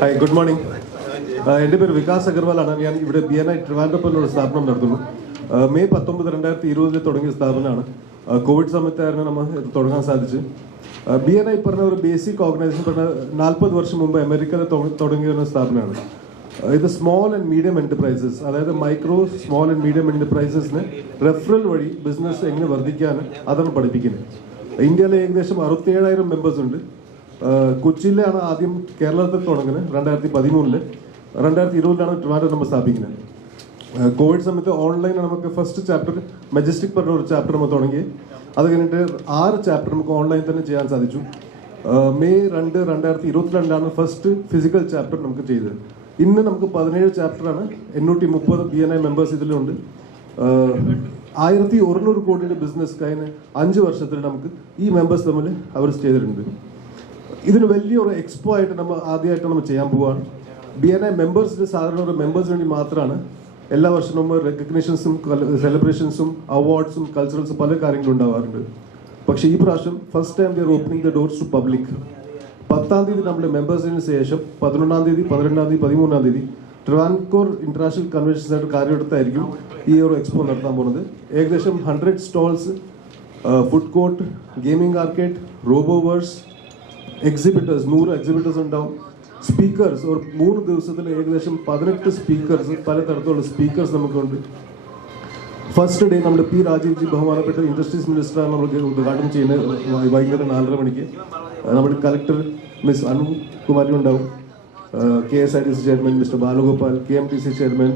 Hi, good morning. എൻ്റെ പേര് വികാസ് അഗർവാളാണ്. ഞാൻ ഇവിടെ BNI ട്രിവാൻഡ്രപ്പൂരിലുള്ള സ്ഥാപനം നടത്തുന്നു. മെയ് 19, 2020 തുടങ്ങിയ സ്ഥാപനമാണ്. കോവിഡ് സമയത്തായിരുന്നു നമ്മൾ ഇത് തുടങ്ങാൻ സാധിച്ചു. BNI പറഞ്ഞ ഒരു ബേസിക് ഓർഗനൈസേഷൻ പറഞ്ഞ 40 വർഷം മുമ്പ് അമേരിക്കയിൽ തുടങ്ങിയ ഒരു സ്ഥാപനമാണ്. ഇത് സ്മോൾ ആൻഡ് മീഡിയം എൻ്റർപ്രൈസസ്, അതായത് മൈക്രോ സ്മോൾ ആൻഡ് മീഡിയം എൻ്റർപ്രൈസസിന് റെഫറൽ വഴി ബിസിനസ് എങ്ങനെ വർദ്ധിക്കാൻ അതാണ് പഠിപ്പിക്കുന്നത്. ഇന്ത്യയിലെ ഏകദേശം 67,000 മെമ്പേഴ്സ് ഉണ്ട്. കൊച്ചിയിലാണ് ആദ്യം കേരളത്തിൽ തുടങ്ങുന്നത് 2013. 2020 ട്രിവാൻഡ്രം നമ്മൾ സ്ഥാപിക്കുന്നത്. കോവിഡ് സമയത്ത് ഓൺലൈനാണ് നമുക്ക് ഫസ്റ്റ് ചാപ്റ്റർ മജസ്റ്റിക് പറഞ്ഞ ഒരു ചാപ്റ്റർ നമ്മൾ തുടങ്ങി. അത് കഴിഞ്ഞിട്ട് 6 ചാപ്റ്റർ നമുക്ക് ഓൺലൈൻ തന്നെ ചെയ്യാൻ സാധിച്ചു. മെയ് 2, 2022 ഫസ്റ്റ് ഫിസിക്കൽ ചാപ്റ്റർ നമുക്ക് ചെയ്തത്. ഇന്ന് നമുക്ക് 17 ചാപ്റ്ററാണ്. 830 BNI മെമ്പേഴ്സ് ഇതിലുണ്ട്. 1,100 കോടിയുടെ ബിസിനസ് കഴിഞ്ഞ 5 വർഷത്തിൽ നമുക്ക് ഈ മെമ്പേഴ്സ് തമ്മിൽ അവർ ചെയ്തിട്ടുണ്ട്. ഇതിന് വലിയൊരു എക്സ്പോ ആയിട്ട് ആദ്യമായിട്ട് നമ്മൾ ചെയ്യാൻ പോവുകയാണ്. BNI മെമ്പേഴ്സിന് സാധാരണ ഒരു മെമ്പേഴ്സിന് വേണ്ടി മാത്രമാണ് എല്ലാ വർഷവും നമ്മൾ റെക്കഗ്നേഷൻസും സെലിബ്രേഷൻസും അവാർഡ്സും കൾച്ചറൽസും പല കാര്യങ്ങളും ഉണ്ടാവാറുണ്ട്. പക്ഷേ ഈ പ്രാവശ്യം first time we are opening the doors to public. 10-ാം തീയതി നമ്മുടെ മെമ്പേഴ്സിന് ശേഷം 11-ാം തീയതി, 12-ാം തീയതി, 13-ാം തീയതി ട്രിവാൻഡ്രം ഇന്റർനാഷണൽ കൺവെൻഷൻ സെന്റർ കാര്യമെടുത്തായിരിക്കും ഈ ഒരു എക്സ്പോ നടത്താൻ പോകുന്നത്. ഏകദേശം 100 stalls, food court, gaming arcade, റോബോവേഴ്സ്, exhibitors, 100 exhibitors ഉണ്ടാവും. സ്പീക്കേഴ്സ് ഒരു 3 ദിവസത്തിൽ ഏകദേശം 18 സ്പീക്കേഴ്സ്, പലതരത്തിലുള്ള സ്പീക്കേഴ്സ് നമുക്കുണ്ട്. ഫസ്റ്റ് ഡേ നമ്മുടെ P. രാജീവ് ജി, ബഹുമാനപ്പെട്ട ഇൻഡസ്ട്രീസ് മിനിസ്റ്ററാണ് നമുക്ക് ഉദ്ഘാടനം ചെയ്യുന്നത്. വൈകുന്നേരം 4:30 മണിക്ക് നമ്മുടെ കളക്ടർ മിസ് അനു കുമാരി ഉണ്ടാവും. KSIDC chairman mister Balagopal, KMTC chairman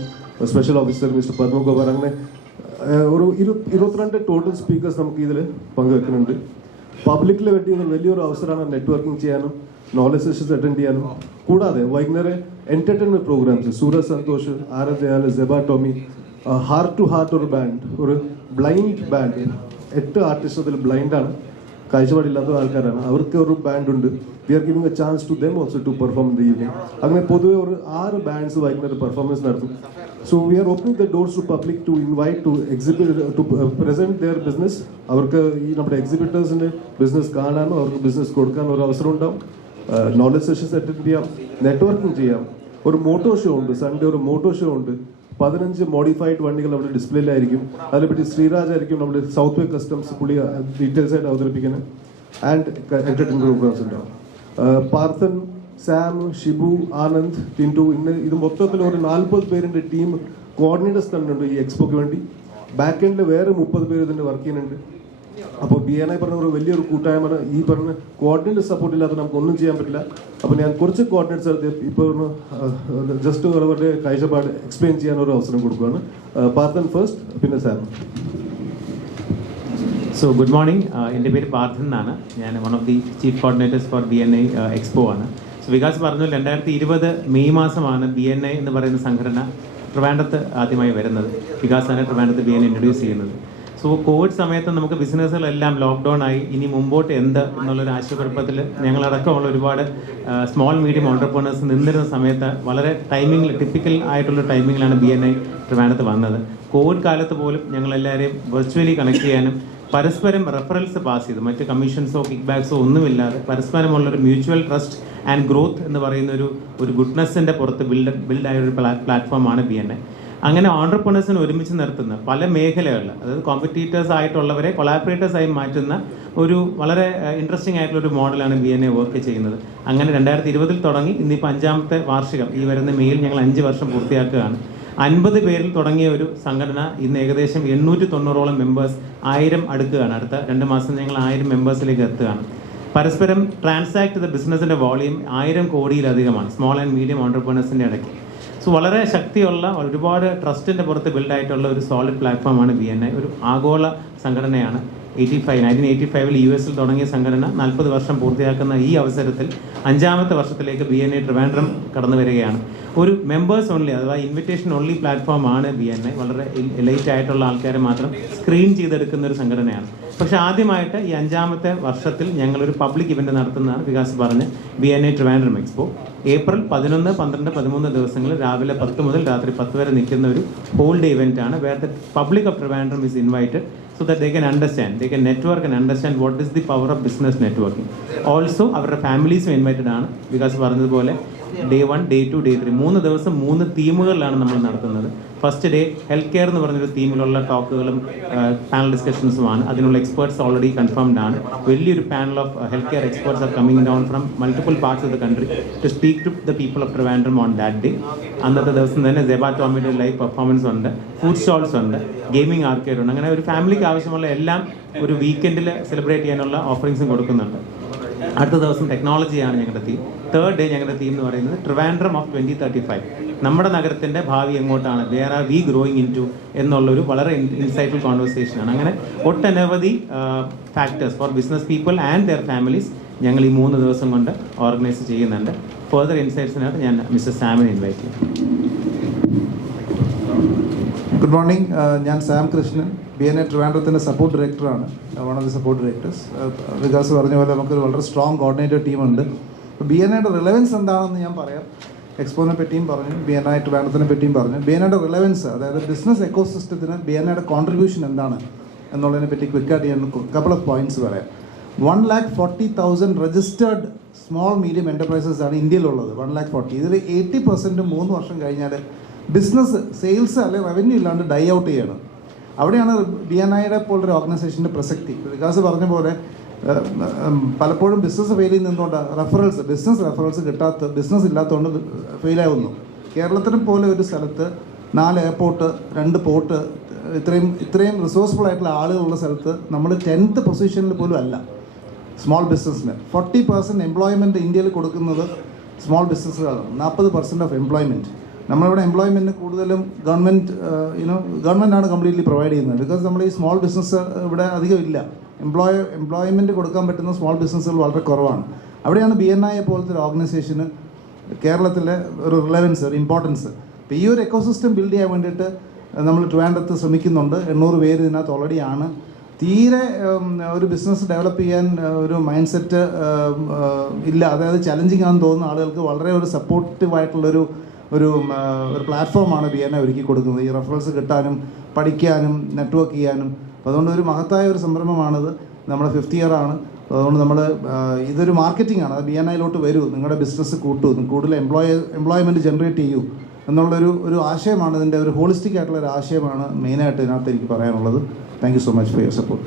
special officer mister Padmagopal, അങ്ങനെ ഒരു 22 ടോട്ടൽ സ്പീക്കേഴ്സ് നമുക്ക് ഇതിൽ പങ്കുവെക്കുന്നുണ്ട്. പബ്ലിക്കിന് വേണ്ടി വലിയൊരു അവസരമാണ് നെറ്റ്വർക്കിംഗ് ചെയ്യാനും നോളജ് സെഷൻസ് അറ്റൻഡ് ചെയ്യാനും. കൂടാതെ വൈകുന്നേരം എന്റർടൈൻമെന്റ് പ്രോഗ്രാംസ്, സൂരജ് സന്തോഷ്, ആരദയാൽ, Seba Tomy, heart to heart ഒരു ബാൻഡ്, ഒരു ബ്ലൈൻഡ് ബാൻഡ്, 8 ആർട്ടിസ്റ്റ് അതിൽ ബ്ലൈൻഡാണ്, കാഴ്ചപ്പാടില്ലാത്ത ആൾക്കാരാണ്. അവർക്ക് ഒരു ബാൻഡ് ഉണ്ട്. We are giving a chance to them also to perform in the evening. അങ്ങനെ പൊതുവെ ഒരു 6 ബാൻഡ്സ് വൈകുന്നേരം പെർഫോമൻസ് നടത്തും. So we are opening the doors to public to invite to exhibit to present their business. അവർക്ക് ഈ നമ്മുടെ എക്സിബിറ്റേഴ്സിന്റെ business കാണാനും അവർക്ക് ബിസിനസ് കൊടുക്കാനും ഒരു അവസരം ഉണ്ടാവും. നോളജ് സെഷൻസ് അറ്റൻഡ് ചെയ്യാം, നെറ്റ്വർക്കിംഗ് ചെയ്യാം. ഒരു മോട്ടോ ഷോ ഉണ്ട്, സൺഡേ ഒരു മോട്ടോ ഷോ ഉണ്ട്. 15 മോഡിഫൈഡ് വണ്ടികൾ അവിടെ ഡിസ്പ്ലേയിലായിരിക്കും. അതിനെപ്പറ്റി ശ്രീരാജ് ആയിരിക്കും നമ്മുടെ സൗത്ത് വേ കസ്റ്റംസ് പുള്ളി ഡീറ്റെയിൽസ് ആയിട്ട് അവതരിപ്പിക്കുന്നത്. ആൻഡ് എന്റർടൈൻമെന്റ് പ്രോഗ്രാംസ് ഉണ്ടാവും. പാർത്ഥൻ, സാം, ഷിബു, ആനന്ദ്, ടിൻറ്റു, ഇത് മൊത്തത്തിൽ ഒരു 40 പേരിന്റെ ടീം കോർഡിനേറ്റേഴ്സ് തന്നെ ഉണ്ട് ഈ എക്സ്പോക്ക് വേണ്ടി. ബാക്ക് എൻഡിൽ വേറെ 30 പേര് ഇതിന്റെ വർക്ക് ചെയ്യുന്നുണ്ട്. അപ്പോൾ BNI പറഞ്ഞ ഒരു വലിയൊരു കൂട്ടായ്മയാണ്. ഈ പറഞ്ഞ കോർഡിനേറ്റർ സപ്പോർട്ട് ഇല്ലാതെ നമുക്ക് ഒന്നും ചെയ്യാൻ പറ്റില്ല. അപ്പോൾ ഞാൻ കുറച്ച് കോർഡിനേറ്റേഴ്സ് ഇപ്പോൾ ജസ്റ്റ് അവരുടെ കാഴ്ചപ്പാട് എക്സ്പ്ലെയിൻ ചെയ്യാൻ ഒരു അവസരം കൊടുക്കുകയാണ്. പാർത്ഥൻ ഫസ്റ്റ്, പിന്നെ സാം. So good morning. എൻ്റെ പേര് പാർത്ഥൻ എന്നാണ്. ഞാൻ one of the chief coordinators for BNI expo ആണ്. സോ വികാസ് പറഞ്ഞു 2020 മെയ് മാസമാണ് BNI എന്ന് പറയുന്ന സംഘടന ട്രിവാൻഡ്രത്ത് ആദ്യമായി വരുന്നത്. വികാസാണ് ട്രിവാൻഡ്രത്ത് BNI ഇൻട്രൊഡ്യൂസ് ചെയ്യുന്നത്. സോ കോവിഡ് സമയത്ത് നമുക്ക് ബിസിനസ്സുകളെല്ലാം ലോക്ക്ഡൗൺ ആയി. ഇനി മുമ്പോട്ട് എന്ത് എന്നുള്ളൊരു ആശയക്കുഴപ്പത്തിൽ ഞങ്ങളടക്കമുള്ള ഒരുപാട് സ്മോൾ മീഡിയം ഓൺടർപ്രണേഴ്സ് നിന്നിരുന്ന സമയത്ത് വളരെ ടിപ്പിക്കൽ ആയിട്ടുള്ള ടൈമിങ്ങിലാണ് BNI ട്രിവാൻഡ്രത്ത് വന്നത്. കോവിഡ് കാലത്ത് പോലും ഞങ്ങളെല്ലാവരെയും വെർച്വലി കണക്ട് ചെയ്യാനും പരസ്പരം റെഫറൽസ് പാസ് ചെയ്ത് മറ്റ് കമ്മീഷൻസോ കിക്ക് ബാക്സോ ഒന്നുമില്ലാതെ പരസ്പരമുള്ളൊരു മ്യൂച്വൽ ട്രസ്റ്റ് ആൻഡ് ഗ്രോത്ത് എന്ന് പറയുന്ന ഒരു ഗുഡ്നെസ്സിൻ്റെ പുറത്ത് ബിൽഡായ ഒരു പ്ലാറ്റ്ഫോമാണ് BNI. അങ്ങനെ ഓൺടർപ്രണേഴ്സിനെ ഒരുമിച്ച് നിർത്തുന്ന പല മേഖലകളിൽ, അതായത് കോമ്പറ്റീറ്റേഴ്സ് ആയിട്ടുള്ളവരെ കൊളാബറേറ്റേഴ്സ് ആയി മാറ്റുന്ന ഒരു വളരെ ഇൻട്രസ്റ്റിംഗ് ആയിട്ടുള്ള ഒരു മോഡലാണ് BNI വർക്ക് ചെയ്യുന്നത്. അങ്ങനെ 2020 തുടങ്ങി ഇന്നിപ്പോൾ 5ാമത്തെ വാർഷികം ഈ വരുന്ന മെയിൽ ഞങ്ങൾ 5 വർഷം പൂർത്തിയാക്കുകയാണ്. 50 പേരിൽ തുടങ്ങിയ ഒരു സംഘടന ഇന്ന് ഏകദേശം 890ഓളം മെമ്പേഴ്സ്, 1000 അടുക്കുകയാണ്. അടുത്ത 2 മാസം ഞങ്ങൾ 1000 മെമ്പേഴ്സിലേക്ക് എത്തുകയാണ്. പരസ്പരം ട്രാൻസാക്ട് ചെയ്ത ബിസിനസിൻ്റെ വോളിയം 1000 കോടിയിലധികമാണ് സ്മോൾ ആൻഡ് മീഡിയം ഓൺടർപ്രണേഴ്സിൻ്റെ ഇടയ്ക്ക്. സോ വളരെ ശക്തിയുള്ള ഒരുപാട് ട്രസ്റ്റിൻ്റെ പുറത്ത് ബിൽഡായിട്ടുള്ള ഒരു സോളിഡ് പ്ലാറ്റ്ഫോമാണ് BNI. ഒരു ആഗോള സംഘടനയാണ്. 1985 US തുടങ്ങിയ സംഘടന 40 വർഷം പൂർത്തിയാക്കുന്ന ഈ അവസരത്തിൽ 5ാമത്തെ വർഷത്തിലേക്ക് BNI ട്രിവാൻഡ്രം കടന്നു വരികയാണ്. ഒരു മെമ്പേഴ്സ് ഓൺലി അഥവാ ഇൻവിറ്റേഷൻ ഓൺലി പ്ലാറ്റ്ഫോമാണ് BNI. വളരെ എലൈറ്റ് ആയിട്ടുള്ള ആൾക്കാരെ മാത്രം സ്ക്രീൻ ചെയ്തെടുക്കുന്ന ഒരു സംഘടനയാണ്. പക്ഷേ ആദ്യമായിട്ട് ഈ 5ാമത്തെ വർഷത്തിൽ ഞങ്ങളൊരു പബ്ലിക് ഇവൻറ്റ് നടത്തുന്നതാണ് വികാസ് പറഞ്ഞ് BNI ട്രിവാൻഡ്രം എക്സ്പോ. ഏപ്രിൽ 11, 12, 13 ദിവസങ്ങളിൽ രാവിലെ 10 മുതൽ രാത്രി 10 വരെ നിൽക്കുന്ന ഒരു ഹോൾ ഡേ ഇവൻ്റ് ആണ്. Where the public of Trivandrum is invited so that they can understand, they can network and understand what is the power of business networking. Also, our families are invited on, because പറഞ്ഞതുപോലെ day 1, day 2, day 3 3 ദിവസം 3 തീമുകളിലാണ് നമ്മൾ നടത്തുന്നത്. First day health care എന്ന് പറഞ്ഞൊരു തീമിലുള്ള ടോക്കുകളും panel ഡിസ്കഷൻസുമാണ്. അതിനുള്ള experts already confirmed ആണ്. വലിയൊരു panel of health care experts are coming down from multiple parts of the country to speak to the people of Trivandrum on that day. അന്നത്തെ ദിവസം തന്നെ സെബാ ടോമിയുടെ live performance ഉണ്ട്, ഫുഡ് സ്റ്റോൾസ് ഉണ്ട്, gaming arcade ഉണ്ട്. അങ്ങനെ ഒരു ഫാമിലിക്ക് ആവശ്യമുള്ള എല്ലാം ഒരു വീക്കെൻഡിൽ സെലിബ്രേറ്റ് ചെയ്യാനുള്ള ഓഫറിങ്സും കൊടുക്കുന്നുണ്ട്. അടുത്ത ദിവസം ടെക്നോളജിയാണ് ഞങ്ങളുടെ തീം. തേർഡ് ഡേ ഞങ്ങളുടെ തീം എന്ന് പറയുന്നത് ട്രിവാൻഡ്രം ഓഫ് 2035. നമ്മുടെ നഗരത്തിൻ്റെ ഭാവി എങ്ങോട്ടാണ്, where are we growing into എന്നുള്ളൊരു വളരെ ഇൻസൈറ്റ്ഫുൾ കോൺവെർസേഷനാണ്. അങ്ങനെ ഒട്ടനവധി factors for business people and their families ഞങ്ങൾ ഈ 3 ദിവസം കൊണ്ട് ഓർഗനൈസ് ചെയ്യുന്നുണ്ട്. ഫർദർ ഇൻസൈറ്റ്സിനായിട്ട് ഞാൻ മിസ്റ്റർ സാമിനെ ഇൻവൈറ്റ് ചെയ്യാം. ഗുഡ് മോർണിംഗ്, ഞാൻ സാം കൃഷ്ണൻ, BNI ട്രിവാൻഡ്രത്തിൻ്റെ സപ്പോർട്ട് ഡയറക്ടറാണ്, one of the support directors. Vikas പറഞ്ഞ പോലെ നമുക്കൊരു വളരെ സ്ട്രോങ് കോർഡിനേറ്റർ ടീമുണ്ട്. അപ്പോൾ BNIയുടെ റിലവൻസ് എന്താണെന്ന് ഞാൻ പറയാം. എക്സ്പോനെ പറ്റിയും പറഞ്ഞു, BNI ട്രിവാൻഡ്രത്തിനെ പറ്റിയും പറഞ്ഞു. BNIയുടെ റിലവൻസ്, അതായത് ബിസിനസ് എക്കോസിസ്റ്റത്തിന് BNIയുടെ കോൺട്രിബ്യൂഷൻ എന്താണ് എന്നുള്ളതിനെ പറ്റി ക്വിക്കായിട്ട് ഞാൻ കപ്പിൾ ഓഫ് പോയിന്റ്സ് പറയാം. 1,40,000 രജിസ്റ്റേർഡ് സ്മോൾ മീഡിയം എൻ്റർപ്രൈസസ് ആണ് ഇന്ത്യയിലുള്ളത്. 1,40,000. ഇതിൽ 80% 3 വർഷം കഴിഞ്ഞാൽ ബിസിനസ് സെയിൽസ് അല്ലെങ്കിൽ റവന്യൂ ഇല്ലാണ്ട് ഡൈ ഔട്ട് ചെയ്യണം. അവിടെയാണ് BNIയുടെ പോലൊരു ഓർഗനൈസേഷൻ്റെ പ്രസക്തി. വികാസ് പറഞ്ഞ പോലെ പലപ്പോഴും ബിസിനസ് ഫെയിൽ നിന്നുകൊണ്ട് ബിസിനസ് റെഫറൻസ് ബിസിനസ് ഇല്ലാത്തതുകൊണ്ട് ഫെയിലാവുന്നു. കേരളത്തിനെ പോലെ ഒരു സ്ഥലത്ത് 4 എയർപോർട്ട്, 2 പോർട്ട്, ഇത്രയും റിസോഴ്സ്ഫുൾ ആയിട്ടുള്ള ആളുകളുള്ള സ്ഥലത്ത് നമ്മൾ 10th പൊസിഷനിൽ പോലും അല്ല സ്മോൾ ബിസിനസ്സിന്. 40% എംപ്ലോയ്മെൻറ്റ് ഇന്ത്യയിൽ കൊടുക്കുന്നത് സ്മോൾ ബിസിനസ്സുകളാണ്. 40% of employment. നമ്മളിവിടെ എംപ്ലോയ്മെൻറ്റിന് കൂടുതലും ഗവൺമെൻറ്റാണ് കംപ്ലീറ്റ്ലി പ്രൊവൈഡ് ചെയ്യുന്നത്. ബിക്കോസ് നമ്മൾ ഈ സ്മോൾ ബിസിനസ് ഇവിടെ അധികം ഇല്ല. എംപ്ലോയ്മെൻറ്റ് കൊടുക്കാൻ പറ്റുന്ന സ്മോൾ ബിസിനസ്സുകൾ വളരെ കുറവാണ്. അവിടെയാണ് BNI പോലത്തെ ഒരു ഓർഗനൈസേഷന് കേരളത്തിലെ ഒരു റിലവൻസ്, ഒരു ഇമ്പോർട്ടൻസ്. അപ്പോൾ ഈ ഒരു എക്കോസിസ്റ്റം ബിൽഡ് ചെയ്യാൻ വേണ്ടിയിട്ട് നമ്മൾ ട്രിവാൻഡ്രത്ത് ശ്രമിക്കുന്നുണ്ട്. 800 പേര് ഇതിനകത്ത് ഓൾറെഡി ആണ്. തീരെ ഒരു ബിസിനസ് ഡെവലപ്പ് ചെയ്യാൻ ഒരു മൈൻഡ് സെറ്റ് ഇല്ല, അതായത് ചലഞ്ചിങ് ആണെന്ന് തോന്നുന്ന ആളുകൾക്ക് വളരെ ഒരു സപ്പോർട്ടീവായിട്ടുള്ളൊരു ഒരു പ്ലാറ്റ്ഫോമാണ് BNI ഒരുക്കി കൊടുക്കുന്നത്. ഈ റെഫറൻസ് കിട്ടാനും പഠിക്കാനും നെറ്റ്വർക്ക് ചെയ്യാനും. അപ്പോൾ അതുകൊണ്ട് ഒരു മഹത്തായ ഒരു സംരംഭമാണിത്. നമ്മുടെ 5th ഇയർ ആണ്. അതുകൊണ്ട് നമ്മൾ ഇതൊരു മാർക്കറ്റിംഗ് ആണ്. അത് BNIയിലോട്ട് വരൂ, നിങ്ങളുടെ ബിസിനസ് കൂട്ടൂ, കൂടുതൽ എംപ്ലോയ്മെൻറ്റ് ജനറേറ്റ് ചെയ്യൂ എന്നുള്ളൊരു ആശയമാണ്. ഇതിൻ്റെ ഒരു ഹോളിസ്റ്റിക് ആയിട്ടുള്ള ഒരു ആശയമാണ് മെയിനായിട്ട് ഇതിനകത്ത് എനിക്ക് പറയാനുള്ളത്. Thank you so much for your support.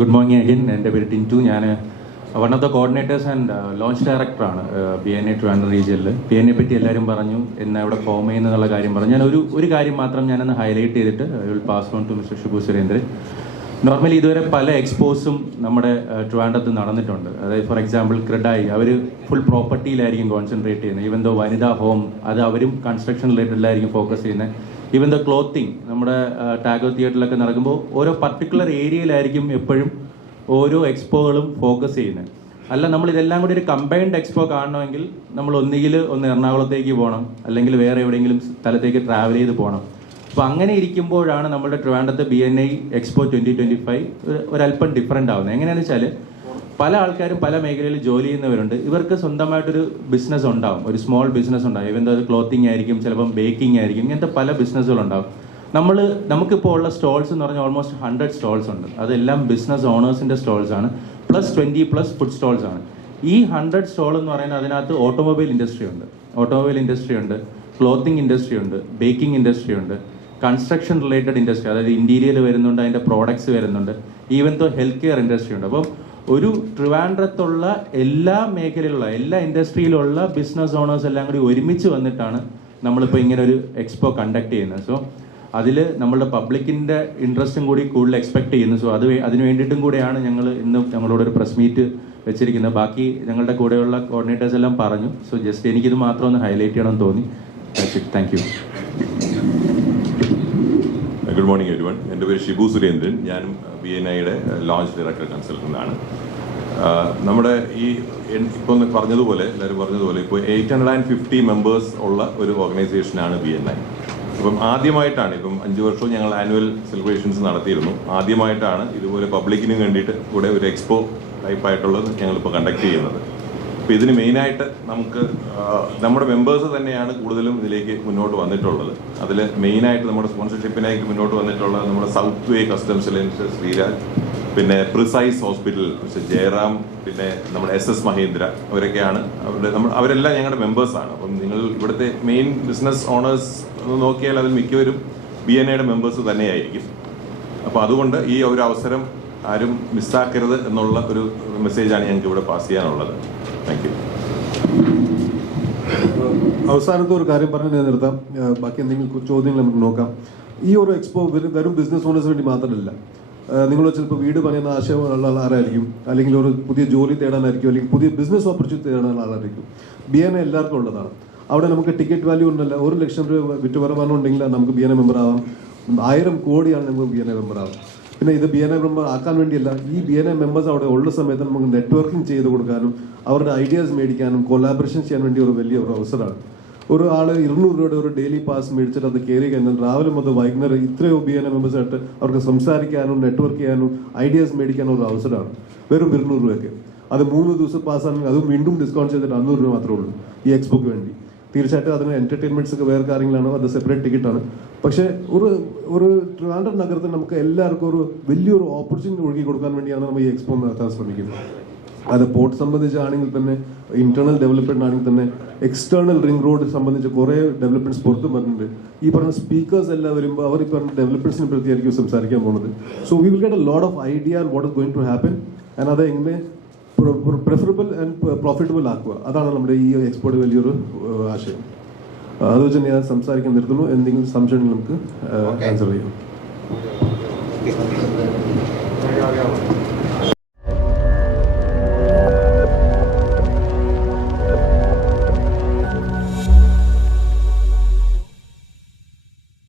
Good morning again. എൻ്റെ പേര് ടിൻറ്റു. ഞാൻ one of the coordinators and launch ഡയറക്ടറാണ് BNI ട്രിവാൻഡ്രം റീജിയനിൽ. BNI പറ്റി എല്ലാവരും പറഞ്ഞു, എന്നെ ഇവിടെ ഫോം ചെയ്യുന്നതെന്നുള്ള കാര്യം പറഞ്ഞു. ഞാൻ ഒരു കാര്യം മാത്രം ഞാനൊന്ന് ഹൈലൈറ്റ് ചെയ്തിട്ട് I will pass on to mister Shibu Surendran. Normally ഇതുവരെ പല എക്സ്പോസും നമ്മുടെ ട്രിവാൻഡ്രത്ത് നടന്നിട്ടുണ്ട്. അതായത് ഫോർ എക്സാമ്പിൾ ക്രെഡായി, അവർ ഫുൾ പ്രോപ്പർട്ടിയിലായിരിക്കും കോൺസെൻട്രേറ്റ് ചെയ്യുന്നത്. ഈവൻ ദോ വനിതാ ഹോം, അത് അവരും കൺസ്ട്രക്ഷൻ റിലേറ്റഡിലായിരിക്കും ഫോക്കസ് ചെയ്യുന്നത്. ഈവൻ ദ ക്ലോത്തിങ്, നമ്മുടെ ടാഗോ തിയേറ്ററിലൊക്കെ നടക്കുമ്പോൾ ഓരോ പർട്ടിക്കുലർ ഏരിയയിലായിരിക്കും എപ്പോഴും ഓരോ എക്സ്പോകളും ഫോക്കസ് ചെയ്യുന്നത്. അല്ല, നമ്മൾ ഇതെല്ലാം കൂടി ഒരു കമ്പൈൻഡ് എക്സ്പോ കാണണമെങ്കിൽ നമ്മൾ ഒന്നുകിൽ എറണാകുളത്തേക്ക് പോകണം, അല്ലെങ്കിൽ വേറെ എവിടെയെങ്കിലും സ്ഥലത്തേക്ക് ട്രാവൽ ചെയ്ത് പോകണം. അപ്പോൾ അങ്ങനെ ഇരിക്കുമ്പോഴാണ് നമ്മുടെ ട്രിവാൻഡ്രത്ത് BNI എക്സ്പോ 2025 ഒരല്പം ഡിഫറെൻ്റ് ആവുന്നത്. എങ്ങനെയാണെന്ന് വെച്ചാൽ പല ആൾക്കാരും പല മേഖലയിൽ ജോലി ചെയ്യുന്നവരുണ്ട്. ഇവർക്ക് സ്വന്തമായിട്ടൊരു ബിസിനസ് ഉണ്ടാവും, ഒരു സ്മോൾ ബിസിനസ് ഉണ്ടാവും. ഇവൻ അത് ക്ലോത്തിങ് ആയിരിക്കും, ചിലപ്പം ബേക്കിംഗ് ആയിരിക്കും, ഇങ്ങനത്തെ പല ബിസിനസ്സുകളുണ്ടാവും. നമുക്കിപ്പോൾ ഉള്ള സ്റ്റോൾസ് എന്ന് പറഞ്ഞാൽ ഓൾമോസ്റ്റ് 100 സ്റ്റോൾസ് ഉണ്ട്. അതെല്ലാം ബിസിനസ് ഓണേഴ്സിൻ്റെ സ്റ്റോൾസ് ആണ്, പ്ലസ് 20+ ഫുഡ് സ്റ്റോൾസ് ആണ്. ഈ 100 സ്റ്റോൾ എന്ന് പറയുന്നത് അതിനകത്ത് ഓട്ടോമൊബൈൽ ഇൻഡസ്ട്രി ഉണ്ട്, ക്ലോത്തിങ് ഇൻഡസ്ട്രി ഉണ്ട്, ബേക്കിംഗ് ഇൻഡസ്ട്രി ഉണ്ട്, കൺസ്ട്രക്ഷൻ റിലേറ്റഡ് ഇൻഡസ്ട്രി, അതായത് ഇന്റീരിയർ വരുന്നുണ്ട്, അതിൻ്റെ പ്രോഡക്ട്സ് വരുന്നുണ്ട്, even though health care industry ഉണ്ട്. അപ്പം ഒരു ട്രിവാൻഡ്രത്തുള്ള എല്ലാ മേഖലയിലുള്ള എല്ലാ ഇൻഡസ്ട്രിയിലുള്ള ബിസിനസ് ഓണേഴ്സ് എല്ലാം കൂടി ഒരുമിച്ച് വന്നിട്ടാണ് നമ്മളിപ്പോൾ ഇങ്ങനെ ഒരു എക്സ്പോ കണ്ടക്ട് ചെയ്യുന്നത്. സോ അതിൽ നമ്മളുടെ പബ്ലിക്കിൻ്റെ ഇൻട്രസ്റ്റും കൂടി കൂടുതൽ എക്സ്പെക്ട് ചെയ്യുന്നു. സോ അതിന് വേണ്ടിയിട്ടും കൂടെയാണ് ഞങ്ങൾ ഇന്ന് ഞങ്ങളോടൊരു പ്രസ് മീറ്റ് വെച്ചിരിക്കുന്നത്. ബാക്കി ഞങ്ങളുടെ കൂടെയുള്ള കോർഡിനേറ്റേഴ്സ് എല്ലാം പറഞ്ഞു. സോ ജസ്റ്റ് എനിക്കിത് മാത്രം ഒന്ന് ഹൈലൈറ്റ് ചെയ്യണമെന്ന് തോന്നി. Thank you. Good morning everyone. എൻ്റെ പേര് ഷിബു സുരേന്ദ്രൻ. ഞാനും BNIയുടെ ലോഞ്ച് ഡയറക്ടർ കൺസൾട്ടൻ്റാണ്. നമ്മുടെ ഈ ഇപ്പോൾ പറഞ്ഞതുപോലെ എല്ലാവരും പറഞ്ഞതുപോലെ ഇപ്പോൾ 850 മെമ്പേഴ്സ് ഉള്ള ഒരു ഓർഗനൈസേഷനാണ് BNI. അപ്പം ആദ്യമായിട്ടാണ്, ഇപ്പം 5 വർഷവും ഞങ്ങൾ ആനുവൽ സെലിബ്രേഷൻസ് നടത്തിയിരുന്നു. ആദ്യമായിട്ടാണ് ഇതുപോലെ പബ്ലിക്കിന് വേണ്ടിയിട്ട് കൂടെ ഒരു എക്സ്പോ ടൈപ്പായിട്ടുള്ളത് ഞങ്ങളിപ്പോൾ കണ്ടക്ട് ചെയ്യുന്നത്. അപ്പോൾ ഇതിന് മെയിനായിട്ട് നമുക്ക് നമ്മുടെ മെമ്പേഴ്സ് തന്നെയാണ് കൂടുതലും ഇതിലേക്ക് മുന്നോട്ട് വന്നിട്ടുള്ളത്. അതിൽ മെയിനായിട്ട് നമ്മുടെ സ്പോൺസർഷിപ്പിനായിട്ട് മുന്നോട്ട് വന്നിട്ടുള്ളത് നമ്മുടെ സൗത്ത് വേ കസ്റ്റംസ് അലയൻസ് ശ്രീരാജ്, പിന്നെ പ്രിസൈസ് ഹോസ്പിറ്റൽ മിസ്റ്റർ ജയറാം, പിന്നെ നമ്മുടെ SS മഹേന്ദ്ര, അവരൊക്കെയാണ് അവരെല്ലാം ഞങ്ങളുടെ മെമ്പേഴ്സാണ്. അപ്പം നിങ്ങൾ ഇവിടുത്തെ മെയിൻ ബിസിനസ് ഓണേഴ്സ് നോക്കിയാൽ അതിൽ മിക്കവരും BNIയുടെ മെമ്പേഴ്സ് തന്നെയായിരിക്കും. അപ്പോൾ അതുകൊണ്ട് ഈ ഒരു അവസരം ആരും മിസ്സാക്കരുത് എന്നുള്ള ഒരു മെസ്സേജാണ് ഞങ്ങൾക്ക് ഇവിടെ പാസ് ചെയ്യാനുള്ളത്. Thank you. അവസാനത്തെ ഒരു കാര്യം പറഞ്ഞ് ഞാൻ നിർത്താം. ബാക്കി എന്തെങ്കിലും ചോദ്യങ്ങൾ നമുക്ക് നോക്കാം. ഈ ഒരു എക്സ്പോ വെറും ബിസിനസ് ഓണേഴ്സ് വേണ്ടി മാത്രമല്ല. നിങ്ങൾ ചിലപ്പോൾ വീട് പണിയുന്ന ആശയമുള്ള ആളായിരിക്കും, അല്ലെങ്കിൽ ഒരു പുതിയ ജോലി തേടാനായിരിക്കും, അല്ലെങ്കിൽ പുതിയ ബിസിനസ് ഓപ്പർച്യൂണിറ്റി തേടാനുള്ള ആളായിരിക്കും. BNI എല്ലാവർക്കും ഉള്ളതാണ്. അവിടെ നമുക്ക് ടിക്കറ്റ് വാല്യൂ ഉണ്ടല്ല. 1 ലക്ഷം രൂപ വിറ്റുവരവാനുണ്ടെങ്കിൽ നമുക്ക് BNI മെമ്പർ ആവാം. 1000 കോടിയാണ് നമുക്ക് BNI മെമ്പർ ആവാം. പിന്നെ ഇത് BNI മെമ്പർ ആക്കാൻ വേണ്ടിയല്ല, ഈ BNI മെമ്പേഴ്സ് അവിടെ ഉള്ള സമയത്ത് നമുക്ക് നെറ്റ്വർക്കിംഗ് ചെയ്ത് കൊടുക്കാനും അവരുടെ ഐഡിയാസ് മേടിക്കാനും കൊലാബറേഷൻ ചെയ്യാൻ വേണ്ടി ഒരു വലിയ ഒരു അവസരമാണ്. ഒരു ആൾ 200 രൂപയുടെ ഒരു ഡെയിലി പാസ് മേടിച്ചിട്ട് അത് കയറി കഴിഞ്ഞാൽ രാവിലെ മുതൽ വൈകുന്നേരം ഇത്രയോ BNI മെമ്പേഴ്സായിട്ട് അവർക്ക് സംസാരിക്കാനും നെറ്റ്വർക്ക് ചെയ്യാനും ഐഡിയാസ് മേടിക്കാനും ഒരു അവസരമാണ്. വെറും 200 രൂപയ്ക്ക്. അത് 3 ദിവസം പാസ്സാണെങ്കിൽ അതും വീണ്ടും ഡിസ്കൗണ്ട് ചെയ്തിട്ട് 500 രൂപ മാത്രമേ ഉള്ളൂ ഈ എക്സ്പോക്ക് വേണ്ടി. തീർച്ചയായിട്ടും അതിന് എന്റർടൈൻമെന്റ്സ് ഒക്കെ വേറെ കാര്യങ്ങളാണ്, അത് സെപ്പറേറ്റ് ടിക്കറ്റാണ്. പക്ഷേ ഒരു ട്രിവാൻഡ്രം നഗരത്തിൽ നമുക്ക് എല്ലാവർക്കും ഒരു വലിയൊരു ഓപ്പർച്യൂണിറ്റി ഒഴുകി കൊടുക്കാൻ വേണ്ടിയാണ് നമ്മൾ ഈ എക്സ്പോ നടത്താൻ ശ്രമിക്കുന്നത്. അത് പോർട്ട് സംബന്ധിച്ചാണെങ്കിൽ തന്നെ, ഇന്റേണൽ ഡെവലപ്മെന്റ് ആണെങ്കിൽ തന്നെ, എക്സ്റ്റേണൽ റിംഗ് റോഡ് സംബന്ധിച്ച് കുറേ ഡെവലപ്മെന്റ്സ് പുറത്തും വരുന്നുണ്ട്. ഈ പറഞ്ഞ സ്പീക്കേഴ്സ് എല്ലാം വരുമ്പോൾ അവർ ഈ പറഞ്ഞ ഡെവലപ്മെന്റ്സിനെ പ്രത്യേകിച്ച് സംസാരിക്കാൻ പോകുന്നത്. So we will get a lot of idea what is going to happen and അത് എങ്ങനെ പ്രിഫറബിൾ ആൻഡ് പ്രോഫിറ്റബിൾ ആക്കുക. അതാണ് നമ്മുടെ ഈ എക്സ്പോർട്ട് വലിയൊരു ആശയം. അത് വെച്ച് ഞാൻ സംസാരിക്കാൻ നിർത്തുന്നു. എന്തെങ്കിലും സംശയങ്ങൾ നമുക്ക് ആൻസർ ചെയ്യാം.